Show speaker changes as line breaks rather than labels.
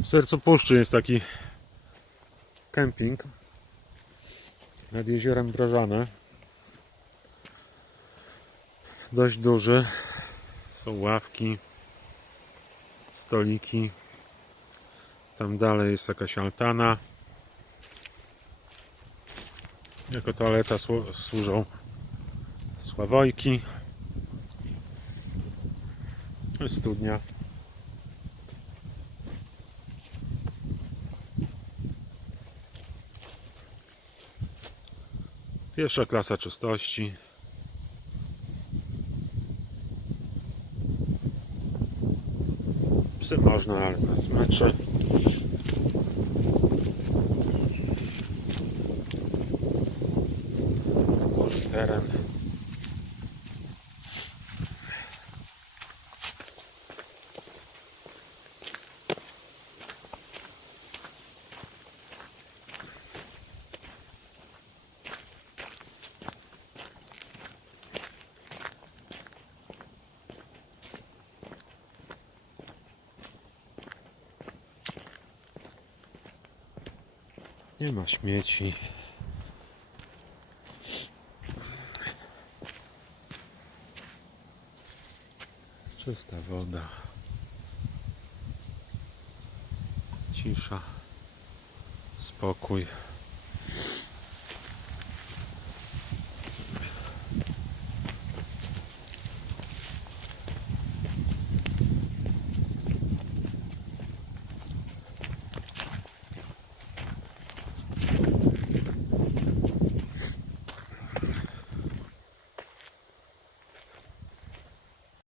W sercu puszczy jest taki kemping nad jeziorem Brożane. Dość duży. Są ławki, stoliki. Tam dalej jest jakaś altana. Jako toaleta słu- służą sławojki. Studnia. Pierwsza klasa czystości. Psy można, ale na smyczy. Teren. Nie ma śmieci. Czysta woda. Cisza. Spokój.